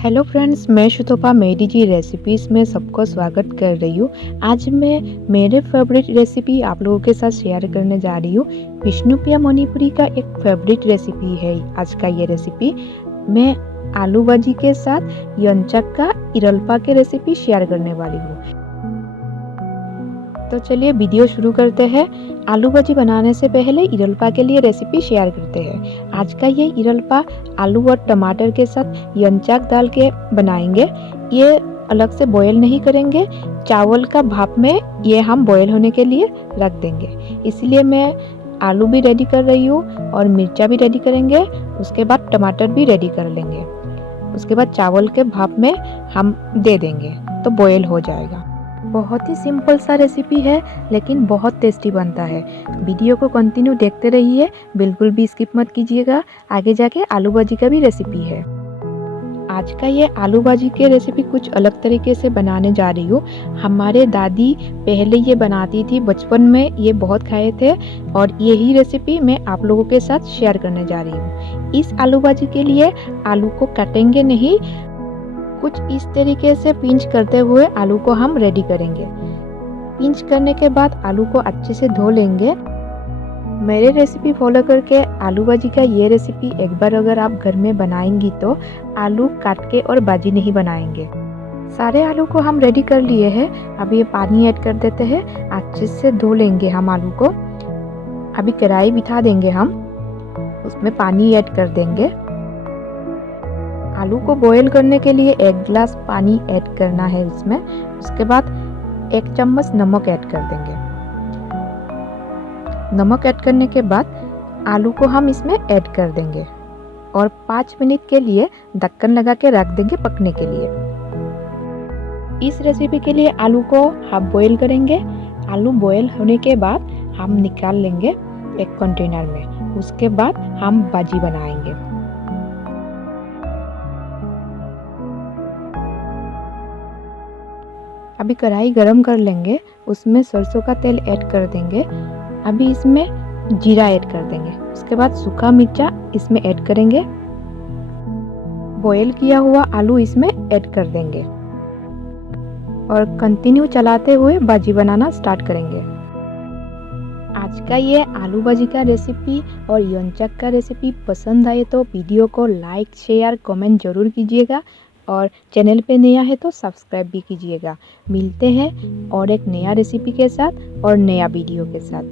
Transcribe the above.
Hello friends, मैं शुतोपा मेडी जी recipes में सबको स्वागत कर रही हूँ। आज मैं मेरे फेवरेट रेसिपी आप लोगों के साथ शेयर करने जा रही हूँ। विष्णुप्रिया मणिपुरी का एक फेवरेट रेसिपी है आज का ये रेसिपी। मैं आलू भाजी के साथ यंचक का इरलपा के रेसिपी शेयर करने वाली हूँ। तो चलिए वीडियो शुरू करते हैं। आलू भाजी बनाने से पहले इरलपा के लिए रेसिपी शेयर करते हैं। आज का ये इरलपा आलू और टमाटर के साथ यंचक डाल के बनाएंगे। ये अलग से बॉयल नहीं करेंगे, चावल का भाप में ये हम बॉयल होने के लिए रख देंगे। इसलिए मैं आलू भी रेडी कर रही हूँ और मिर्चा भी रेडी करेंगे। उसके बाद टमाटर भी रेडी कर लेंगे। उसके बाद चावल के भाप में हम दे देंगे तो बॉयल हो जाएगा। बहुत ही सिंपल सा रेसिपी है लेकिन बहुत टेस्टी बनता है। वीडियो को कंटिन्यू देखते रहिए, बिल्कुल भी स्किप मत कीजिएगा। आगे जाके आलू भाजी का भी रेसिपी है। आज का ये आलू भाजी के रेसिपी कुछ अलग तरीके से बनाने जा रही हूँ। हमारे दादी पहले ये बनाती थी, बचपन में ये बहुत खाए थे और यही रेसिपी मैं आप लोगों के साथ शेयर करने जा रही हूँ। इस आलू भाजी के लिए आलू को काटेंगे नहीं, कुछ इस तरीके से पिंच करते हुए आलू को हम रेडी करेंगे। पिंच करने के बाद आलू को अच्छे से धो लेंगे। मेरे रेसिपी फॉलो करके आलू भाजी का ये रेसिपी एक बार अगर आप घर में बनाएंगी तो आलू काट के और भाजी नहीं बनाएंगे। सारे आलू को हम रेडी कर लिए हैं। अभी ये पानी ऐड कर देते हैं, अच्छे से धो लेंगे हम आलू को। अभी कढ़ाई बिठा देंगे, हम उसमें पानी ऐड कर देंगे। आलू को बॉईल करने के लिए 1 गिलास पानी ऐड करना है उसमें। उसके बाद 1 चम्मच नमक ऐड कर देंगे। नमक ऐड करने के बाद आलू को हम इसमें ऐड कर देंगे और 5 मिनट के लिए ढक्कन लगा के रख देंगे पकने के लिए। इस रेसिपी के लिए आलू को हाफ बॉईल करेंगे। आलू बॉईल होने के बाद हम निकाल लेंगे एक कंटेनर में। उसके बाद हम भाजी बनाएंगे। अभी कढ़ाई गरम कर लेंगे, उसमें सरसों का तेल ऐड कर देंगे। अभी इसमें जीरा ऐड कर देंगे। उसके बाद सूखा मिर्चा इसमें ऐड करेंगे। बॉयल किया हुआ आलू इसमें ऐड कर देंगे और कंटिन्यू चलाते हुए भाजी बनाना स्टार्ट करेंगे। आज का ये आलू भाजी का रेसिपी और यंचक का रेसिपी पसंद आए तो वीडियो को लाइक, शेयर, कमेंट जरूर कीजिएगा और चैनल पे नया है तो सब्सक्राइब भी कीजिएगा। मिलते हैं और एक नया रेसिपी के साथ और नया वीडियो के साथ।